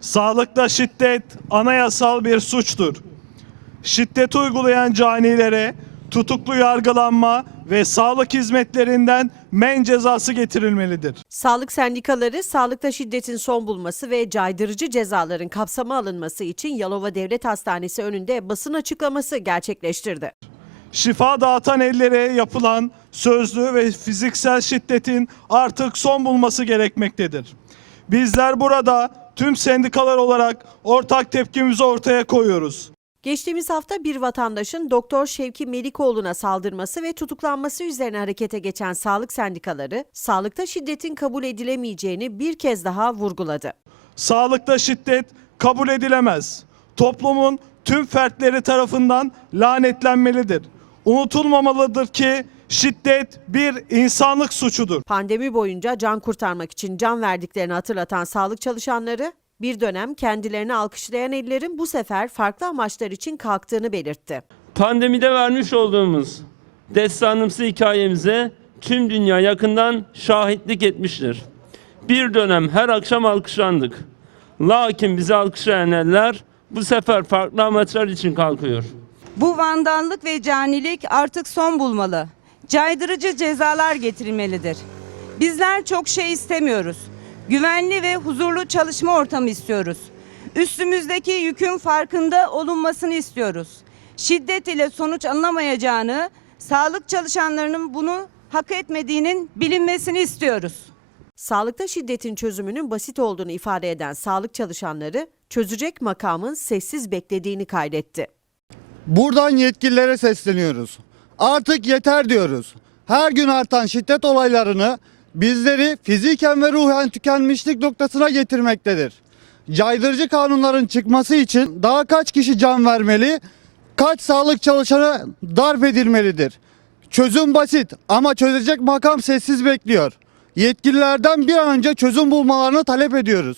Sağlıkta şiddet anayasal bir suçtur. Şiddet uygulayan canilere tutuklu yargılanma ve sağlık hizmetlerinden men cezası getirilmelidir. Sağlık sendikaları sağlıkta şiddetin son bulması ve caydırıcı cezaların kapsama alınması için Yalova Devlet Hastanesi önünde basın açıklaması gerçekleştirdi. Şifa dağıtan ellere yapılan sözlü ve fiziksel şiddetin artık son bulması gerekmektedir. Bizler burada tüm sendikalar olarak ortak tepkimizi ortaya koyuyoruz. Geçtiğimiz hafta bir vatandaşın Doktor Şevki Melikoğlu'na saldırması ve tutuklanması üzerine harekete geçen sağlık sendikaları, sağlıkta şiddetin kabul edilemeyeceğini bir kez daha vurguladı. Sağlıkta şiddet kabul edilemez. Toplumun tüm fertleri tarafından lanetlenmelidir. Unutulmamalıdır ki şiddet bir insanlık suçudur. Pandemi boyunca can kurtarmak için can verdiklerini hatırlatan sağlık çalışanları, bir dönem kendilerini alkışlayan ellerin bu sefer farklı amaçlar için kalktığını belirtti. Pandemide vermiş olduğumuz destanımsı hikayemize tüm dünya yakından şahitlik etmiştir. Bir dönem her akşam alkışlandık. Lakin bizi alkışlayan eller bu sefer farklı amaçlar için kalkıyor. Bu vandallık ve canilik artık son bulmalı. Caydırıcı cezalar getirilmelidir. Bizler çok şey istemiyoruz. Güvenli ve huzurlu çalışma ortamı istiyoruz. Üstümüzdeki yükün farkında olunmasını istiyoruz. Şiddet ile sonuç alınamayacağını, sağlık çalışanlarının bunu hak etmediğinin bilinmesini istiyoruz. Sağlıkta şiddetin çözümünün basit olduğunu ifade eden sağlık çalışanları, çözecek makamın sessiz beklediğini kaydetti. Buradan yetkililere sesleniyoruz. Artık yeter diyoruz. Her gün artan şiddet olaylarını bizleri fiziken ve ruhen tükenmişlik noktasına getirmektedir. Caydırıcı kanunların çıkması için daha kaç kişi can vermeli, kaç sağlık çalışanı darp edilmelidir? Çözüm basit ama çözecek makam sessiz bekliyor. Yetkililerden bir an önce çözüm bulmalarını talep ediyoruz.